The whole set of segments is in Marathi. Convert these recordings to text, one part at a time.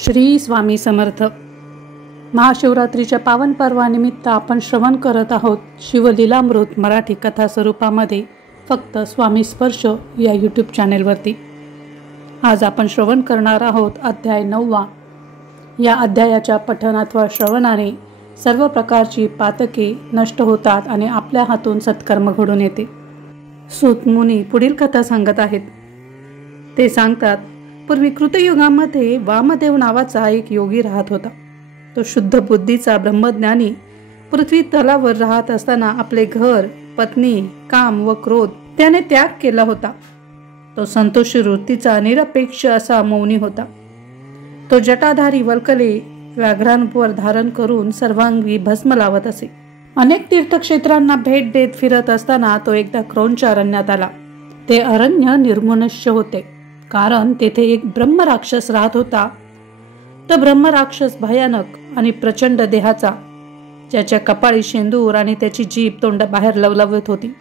श्री स्वामी समर्थ. महाशिवरात्रीच्या पावन पर्वानिमित्त आपण श्रवण करत आहोत शिवलीलामृत मराठी कथा स्वरूपामध्ये फक्त स्वामी स्पर्श या यूट्यूब चॅनेलवरती. आज आपण श्रवण करणार आहोत अध्याय 9. या अध्यायाच्या पठणात्वा श्रवणाने सर्व प्रकारची पातके नष्ट होतात आणि आपल्या हातून सत्कर्म घडून येते. सूत मुनी पुढील कथा सांगत आहेत. ते सांगतात, पूर्वी कृतयुगामध्ये वामदेव नावाचा एक योगी राहत होता. तो शुद्ध बुद्धीचा ब्रह्मज्ञानी पृथ्वी तलावर राहत असताना आपले घर, पत्नी, काम व क्रोध त्याने त्याग केला होता. तो संतोषी वृत्तीचा निरपेक्ष असा मौनी होता. तो जटाधारी वल्कले व्याघ्रांवर धारण करून सर्वांगी भस्म लावत असे. अनेक तीर्थक्षेत्रांना भेट देत फिरत असताना तो एकदा क्रौंच अरण्यात आला. ते अरण्य निर्मनुष्य होते, कारण तेथे एक ब्रह्मराक्षस राहत होता. तो ब्रह्मराक्षस भयानक आणि प्रचंड देहाचा, ज्याच्या कपाळी शेंदूर आणि त्याची जीभ तोंडाबाहेर लवलवत होती.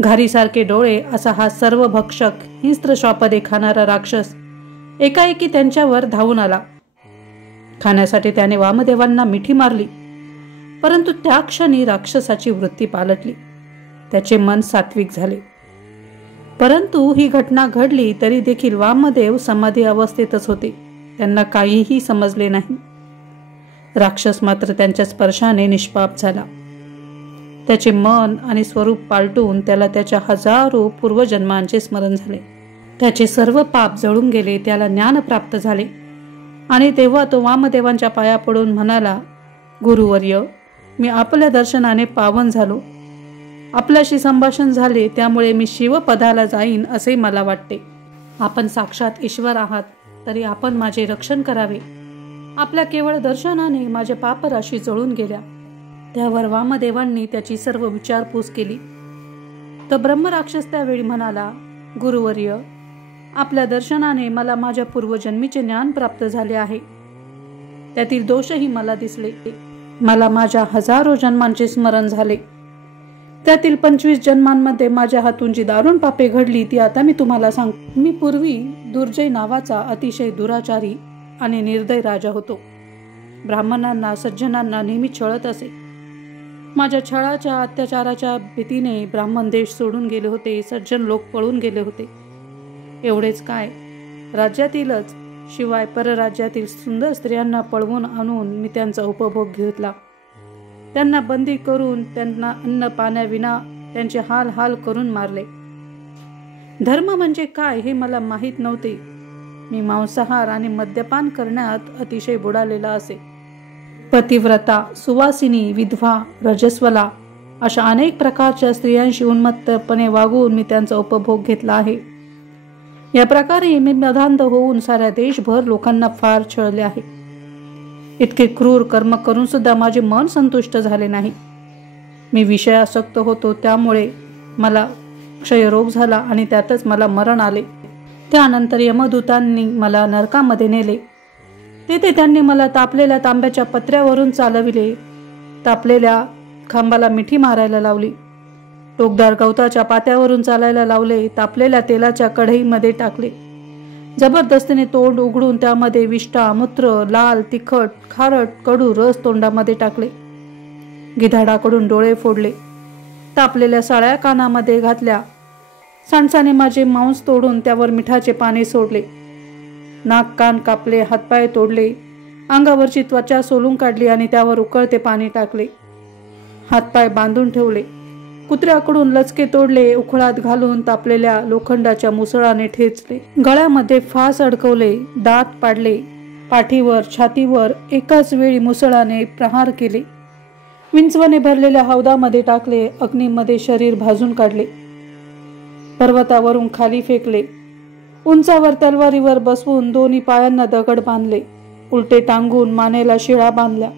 घारीसारखे डोळे असा हा सर्व भक्षक हिंस्त्र श्वापदे खाणारा राक्षस एकाएकी त्यांच्यावर धावून आला. खाण्यासाठी त्याने वामदेवांना मिठी मारली, परंतु त्या क्षणी राक्षसाची वृत्ती पालटली. त्याचे मन सात्विक झाले. परंतु ही घटना घडली तरी देखील वामदेव समाधी अवस्थेतच होते. त्यांना काहीही समजले नाही. राक्षस मात्र त्यांच्या स्पर्शाने निष्पाप झाला. त्याचे मन आणि स्वरूप पालटून त्याला त्याच्या हजारो पूर्वजन्मांचे स्मरण झाले. त्याचे सर्व पाप जळून गेले. त्याला ज्ञान प्राप्त झाले आणि तेव्हा तो वामदेवांच्या पाया पडून म्हणाला, गुरुवर्य, मी आपल्या दर्शनाने पावन झालो. आपल्याशी संभाषण झाले, त्यामुळे मी शिवपदाला जाईन असे मला वाटते. आपण साक्षात ईश्वर आहात, तरी आपण माझे रक्षण करावे. आपल्या केवळ दर्शनाने माझ्या पापराशी जळून गेल्या. त्यावर वामदेवांनी त्याची सर्व विचारपूस केली. तर ब्रह्मराक्षस त्यावेळी म्हणाला, गुरुवर्य, आपल्या दर्शनाने मला माझ्या पूर्वजन्मीचे ज्ञान प्राप्त झाले आहे. त्यातील दोषही मला दिसले. मला माझ्या हजारो जन्मांचे स्मरण झाले. त्यातील 25 जन्मांमध्ये माझ्या हातून जी दारुण पापे घडली ती आता मी तुम्हाला सांगतो. मी पूर्वी दुर्जय नावाचा अतिशय दुराचारी आणि निर्दय राजा होतो. ब्राह्मणांना, सज्जनांना नेहमी छळत असे. माझ्या छळाच्या, अत्याचाराच्या भीतीने ब्राह्मण देश सोडून गेले होते. सज्जन लोक पळून गेले होते. एवढेच काय, राज्यातीलच शिवाय परराज्यातील सुंदर स्त्रियांना पळवून आणून मी त्यांचा उपभोग घेतला. त्यांना बंदी करून त्यांना अन्न पाण्याविना त्यांचे हाल हाल करून मारले. धर्म म्हणजे काय हे मला माहीत नव्हते. मी मांसाहार आणि मद्यपान करण्यात अतिशय बुडालेला असे. पतिव्रता, सुवासिनी, विधवा, रजस्वला अशा अनेक प्रकारच्या स्त्रियांशी उन्मत्तपणे वागून मी त्यांचा उपभोग घेतला आहे. या प्रकारे मी मदांध होऊन साऱ्या देशभर लोकांना फार छळले आहे. इतके क्रूर कर्म करून सुद्धा माझे मन संतुष्ट झाले नाही. मी विषयासक्त होतो, त्यामुळे मला क्षयरोग झाला आणि त्यातच मला मरण आले. त्यानंतर यमदूतांनी मला नरकामध्ये नेले. तेथे त्यांनी मला तापलेल्या तांब्याच्या पत्र्यावरून चालविले. तापलेल्या खांबाला मिठी मारायला लावली. टोकदार गवताच्या पात्यावरून चालायला लावले. तापलेल्या तेलाच्या कढईमध्ये टाकले. जबरदस्तीने तोंड उघडून त्यामध्ये विष्ठा, मूत्र, लाल, तिखट, खारट, कडू रस तोंडामध्ये टाकले. गिधाडाकडून डोळे फोडले. तापलेल्या साळ्या कानामध्ये घातल्या. सांडसाने माझे मांस तोडून त्यावर मिठाचे पाणी सोडले. नाक कान कापले, हातपाय तोडले. अंगावरची त्वचा सोलून काढली आणि त्यावर उकळते पाणी टाकले. हातपाय बांधून ठेवले. कुत्र्याकडून लचके तोडले. उखळात घालून तापलेल्या लोखंडाच्या मुसळाने ठेचले. गळ्यामध्ये फास अडकवले. दात पाडले. पाठीवर, छातीवर एकाच वेळी मुसळाने प्रहार केले. विंचवाने भरलेल्या हौदामध्ये टाकले. अग्नीमध्ये शरीर भाजून काढले. पर्वतावरून खाली फेकले. उंचावर तलवारीवर बसवून दोन्ही पायांना दगड बांधले. उलटे टांगून मानेला शिळा बांधल्या.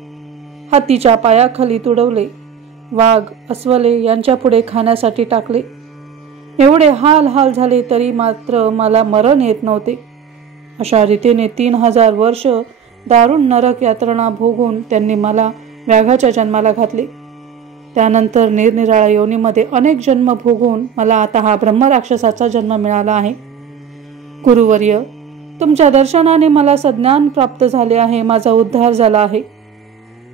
हत्तीच्या पायाखाली तुडवले. वाघ, अस्वले यांच्या पुढे खाण्यासाठी टाकले. एवढे हाल हाल झाले तरी मात्र मला मरण येत नव्हते. अशा रीतीने 3000 वर्ष दारुण नरक यात्रणा भोगून त्यांनी मला व्याघाच्या जन्माला घातले. त्यानंतर निरनिराळ्या योनीमध्ये अनेक जन्म भोगून मला आता हा ब्रह्मराक्षसाचा जन्म मिळाला आहे. गुरुवर्य, तुमच्या दर्शनाने मला सज्ञान प्राप्त झाले आहे, माझा उद्धार झाला आहे.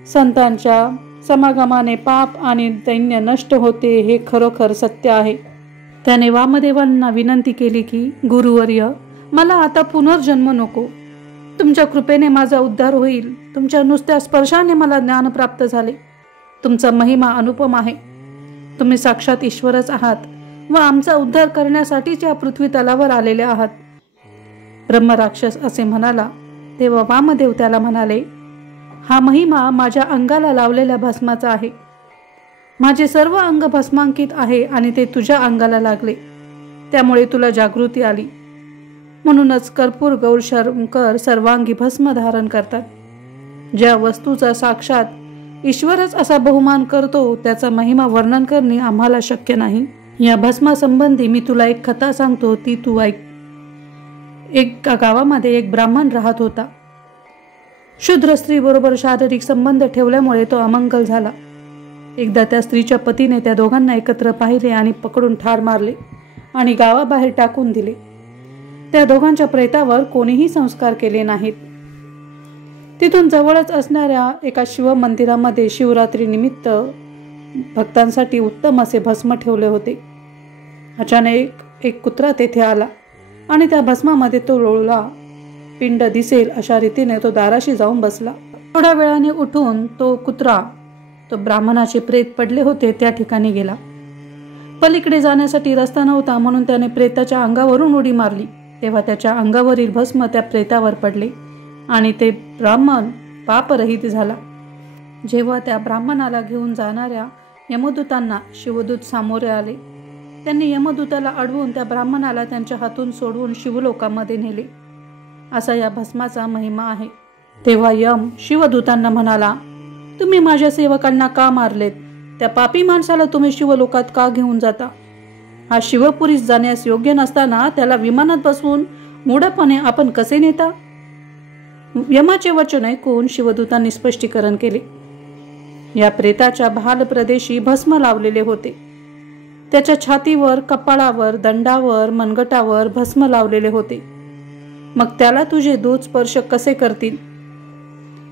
संतांच्या समागमाने पाप आणि दैन्य नष्ट होते, हे खरोखर सत्य आहे. त्याने वामदेवांना विनंती केली की, गुरुवर्य, मला आता पुनर्जन्म नको. तुमच्या कृपेने माझा उद्धार होईल. तुमच्या नुसत्या स्पर्शाने मला ज्ञान प्राप्त झाले. तुमचा महिमा अनुपम आहे. तुम्ही साक्षात ईश्वरच आहात व आमचा उद्धार करण्यासाठीच या पृथ्वी तलावर आलेले आहात. ब्रह्मराक्षस असे म्हणाला तेव्हा वामदेव त्याला म्हणाले, हा महिमा माझ्या अंगाला लावलेल्या भस्माचा आहे. माझे सर्व अंग भस्मांकित आहे आणि ते तुझ्या अंगाला लागले, त्यामुळे तुला जागृती आली. म्हणूनच कर्पूर गौर शंकर सर्वांगी भस्म धारण करतात. ज्या वस्तूचा साक्षात ईश्वरच असा बहुमान करतो त्याचा महिमा वर्णन करणे आम्हाला शक्य नाही. या भस्मासंबंधी मी तुला एक कथा सांगतो, ती तू ऐक. एक गावामध्ये एक ब्राह्मण राहत होता. शूद्र स्त्री बरोबर शारीरिक संबंध ठेवल्यामुळे तो अमंगल झाला. एकदा त्या स्त्रीच्या पतीने त्या दोघांना एकत्र पाहिले आणि पकडून ठार मारले आणि गावाबाहेर टाकून दिले. त्या दोघांच्या प्रेतावर कोणीही संस्कार केले नाहीत. तिथून जवळच असणाऱ्या एका शिव मंदिरामध्ये शिवरात्री निमित्त भक्तांसाठी उत्तम असे भस्म ठेवले होते. अचानक एक कुत्रा तेथे आला आणि त्या भस्मामध्ये तो लोळला. पिंड दिसेल अशा रीतीने तो दाराशी जाऊन बसला. थोड्या वेळाने उठून तो कुत्रा, तो ब्राह्मणाचे प्रेत पडले होते त्या ठिकाणी गेला. पलीकडे जाण्यासाठी रस्ता नव्हता म्हणून त्याने प्रेताच्या अंगावरून उडी मारली. तेव्हा त्याच्या अंगावरील भस्म त्या प्रेतावर पडले आणि ते ब्राह्मण पापरहित झाला. जेव्हा त्या ब्राह्मणाला घेऊन जाणाऱ्या यमदूतांना शिवदूत सामोरे आले, त्यांनी यमदूताला अडवून त्या ब्राह्मणाला त्यांच्या हातून सोडवून शिवलोकामध्ये नेले. असा या भस्माचा महिमा आहे. तेव्हा यम शिवदूतांना म्हणाला, तुम्ही माझ्या सेवकांना का मारलेत? त्या पापी माणसाला तुम्ही शिवलोकात का घेऊन जाता? हा शिवपुरीस जाण्यास योग्य नसताना त्याला विमानात बसवून मूढपणे आपण कसे नेता? यमाचे वचन ऐकून शिवदूतांनी स्पष्टीकरण केले. या प्रेताच्या भाल प्रदेशी भस्म लावलेले होते. त्याच्या छातीवर, कपाळावर, दंडावर, मनगटावर भस्म लावलेले होते. मग त्याला तुझे दूत स्पर्श कसे करतील?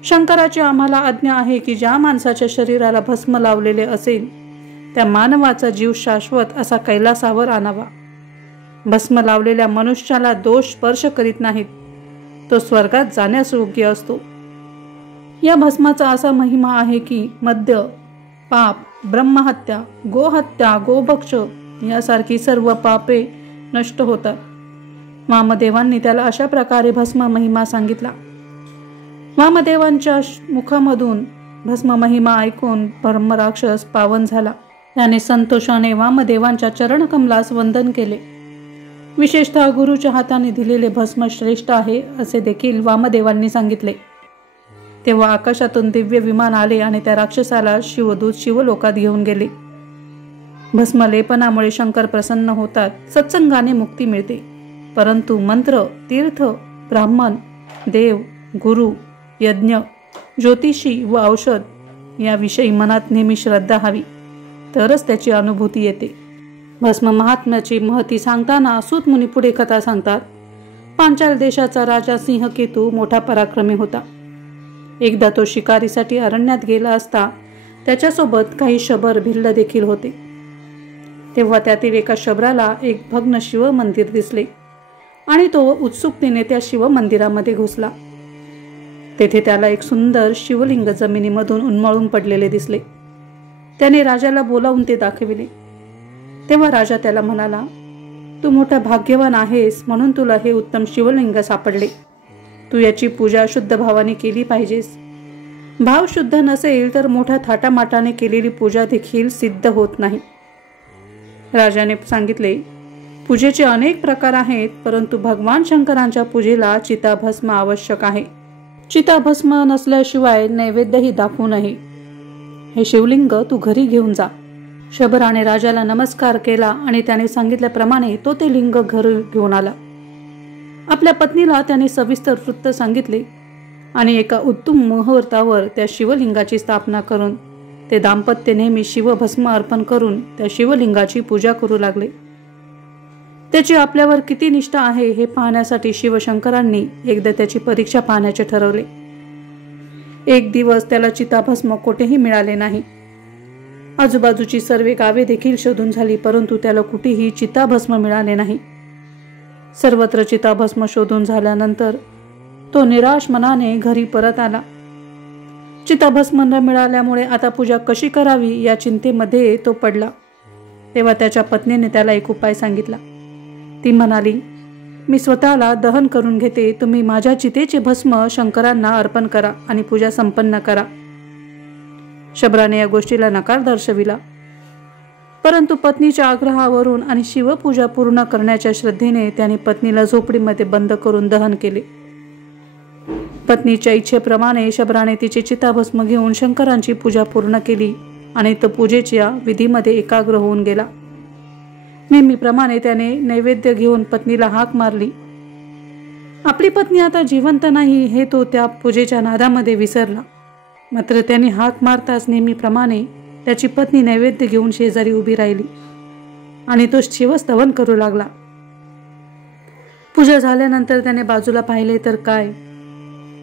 शंकराची आम्हाला आज्ञा आहे की ज्या माणसाच्या शरीराला भस्म लावलेले असेल त्या मानवाचा जीव शाश्वत असा कैलासावर आणावा. भस्म लावलेल्या मनुष्याला दोष स्पर्श करीत नाहीत, तो स्वर्गात जाण्यास योग्य असतो. या भस्माचा असा महिमा आहे की मद्य, पाप, ब्रह्महत्या, गोहत्या, गोभक्ष यासारखी सर्व पापे नष्ट होतात. वामदेवांनी त्याला अशा प्रकारे भस्म महिमा सांगितला. वामदेवांच्या मुखामधून भस्म महिमा ऐकून ब्रह्मराक्षस पावन झाला. त्याने संतोषाने वामदेवांच्या चरणकमलास वंदन केले. विशेषतः गुरुच्या हाताने दिलेले भस्म श्रेष्ठ आहे असे देखील वामदेवांनी सांगितले. तेव्हा आकाशातून दिव्य विमान आले आणि त्या राक्षसाला शिवदूत शिवलोकात घेऊन गेले. भस्मलेपनामुळे शंकर प्रसन्न होतात. सत्संगाने मुक्ती मिळते. परंतु मंत्र, तीर्थ, ब्राह्मण, देव, गुरु, यज्ञ, ज्योतिषी व औषध याविषयी मनात नेहमी श्रद्धा हवी, तरच त्याची अनुभूती येते. भस्म महात्म्याची महती सांगताना सूत मुनी पुढे कथा सांगतात. पांचाल देशाचा राजा सिंहकेतू मोठा पराक्रमी होता. एकदा तो शिकारीसाठी अरण्यात गेला असता त्याच्यासोबत काही शबर भिल्ल देखील होते. तेव्हा त्यातील एका शबराला एक भग्न शिव मंदिर दिसले आणि तो उत्सुकतेने त्या शिव मंदिरामध्ये घुसला. तेथे त्याला एक सुंदर शिवलिंग जमिनीमधून उन्मळून पडलेले दिसले. त्याने राजाला बोलावून ते दाखविले. तेव्हा राजा त्याला म्हणाला, तू मोठा भाग्यवान आहेस म्हणून तुला हे उत्तम शिवलिंग सापडले. तू याची पूजा शुद्ध भावाने केली पाहिजेस. भाव शुद्ध नसेल तर मोठ्या थाटामाटाने केलेली पूजा देखील सिद्ध होत नाही. राजाने सांगितले, पूजेचे अनेक प्रकार आहेत, परंतु भगवान शंकरांच्या पूजेला चिताभस्म आवश्यक आहे. चिताभस्म नसल्याशिवाय नैवेद्यही दाखवू नये. हे शिवलिंग तू घरी घेऊन जा. शबराने राजाला नमस्कार केला आणि त्याने सांगितल्याप्रमाणे तो ते लिंग घरी घेऊन आला. आपल्या पत्नीला त्याने सविस्तर वृत्त सांगितले आणि एका उत्तम मुहूर्तावर त्या शिवलिंगाची स्थापना करून ते दाम्पत्य नेहमी शिवभस्म अर्पण करून त्या शिवलिंगाची पूजा करू लागले. त्याची आपल्यावर किती निष्ठा आहे हे पाहण्यासाठी शिवशंकरांनी एकदा त्याची परीक्षा पाहण्याचे ठरवले. एक दिवस त्याला चिताभस्म कोठेही मिळाले नाही. आजूबाजूची सर्व गावे देखील शोधून झाली, परंतु त्याला कुठेही चिताभस्म मिळाले नाही. सर्वत्र चिताभस्म शोधून झाल्यानंतर तो निराश मनाने घरी परत आला. चिताभस्म न मिळाल्यामुळे आता पूजा कशी करावी या चिंतेमध्ये तो पडला. तेव्हा त्याच्या पत्नीने त्याला एक उपाय सांगितला. ती म्हणाली, मी स्वतःला दहन करून घेते, तुम्ही माझ्या चितेचे भस्म शंकरांना अर्पण करा आणि पूजा संपन्न करा. शबराने या गोष्टीला नकार दर्शविला, परंतु पत्नीच्या आग्रहावरून आणि शिवपूजा पूर्ण करण्याच्या श्रद्धेने त्याने पत्नीला झोपडीमध्ये बंद करून दहन केले. पत्नीच्या इच्छेप्रमाणे शबराने तिचे चिताभस्म घेऊन शंकरांची पूजा पूर्ण केली आणि तो पूजेच्या विधीमध्ये एकाग्र होऊन गेला. नेहमीप्रमाणे त्याने नैवेद्य घेऊन पत्नीला हाक मारली. आपली पत्नी आता जिवंत नाही हे तो त्या पूजेच्या नादामध्ये विसरला. मात्र त्याने हाक मारताच नेहमीप्रमाणे त्याची पत्नी नैवेद्य घेऊन शेजारी उभी राहिली आणि तो शिवस्तवन करू लागला. पूजा झाल्यानंतर त्याने बाजूला पाहिले तर काय,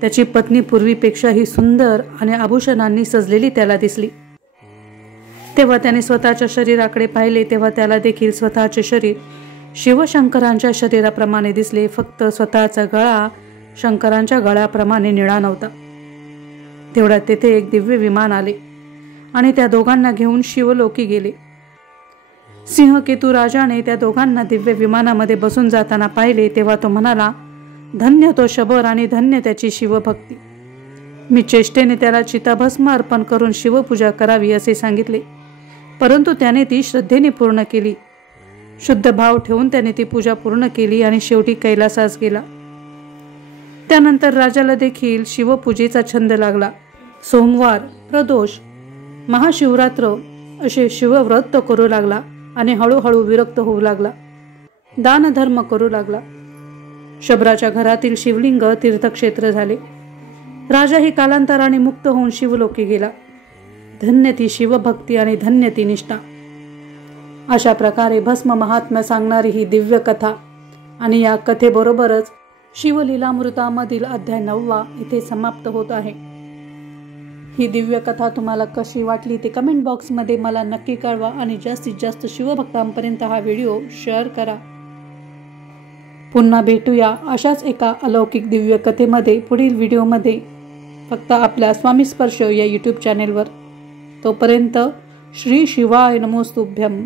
त्याची पत्नी पूर्वीपेक्षाही सुंदर आणि आभूषणांनी सजलेली त्याला दिसली. तेव्हा त्याने स्वतःच्या शरीराकडे पाहिले तेव्हा त्याला देखील स्वतःचे शरीर शिवशंकरांच्या शरीराप्रमाणे दिसले. फक्त स्वतःचा गळा शंकरांच्या गळ्याप्रमाणे निळा नव्हता. तेवढ्यात तेथे एक दिव्य विमान आले आणि त्या दोघांना घेऊन शिवलोकी गेले. सिंहकेतू राजाने त्या दोघांना दिव्य विमानामध्ये बसून जाताना पाहिले तेव्हा तो म्हणाला, धन्य तो शबर आणि धन्य त्याची शिवभक्ती. मी चेष्टेने त्याला चिताभस्म अर्पण करून शिवपूजा करावी असे सांगितले, परंतु त्याने ती श्रद्धेने पूर्ण केली. शुद्ध भाव ठेवून त्याने ती पूजा पूर्ण केली आणि शेवटी कैलासास गेला. त्यानंतर राजाला देखील शिवपूजेचा छंद लागला. सोमवार, प्रदोष, महाशिवरात्र असे शिवव्रत तो करू लागला आणि हळूहळू विरक्त होऊ लागला. दानधर्म करू लागला. शबराच्या घरातील शिवलिंग तीर्थक्षेत्र झाले. राजाही कालांतराने मुक्त होऊन शिवलोकी गेला. धन्य ती शिवभक्ती आणि धन्य ती निष्ठा. अशा प्रकारे भस्म महात्म्य सांगणारी ही दिव्य कथा आणि या कथेबरोबरच शिवलीलामृतामधील अध्याय 9 इथे समाप्त होत आहे. ही दिव्य कथा तुम्हाला कशी वाटली ते कमेंट बॉक्समध्ये मला नक्की कळवा आणि जास्तीत जास्त शिवभक्तांपर्यंत हा व्हिडिओ शेअर करा. पुन्हा भेटूया अशाच एका अलौकिक दिव्य कथेमध्ये पुढील व्हिडिओमध्ये, फक्त आपल्या स्वामी स्पर्श या यूट्यूब चॅनेलवर. तोपर्यंत श्री शिवाय नमोस्तुभ्यम.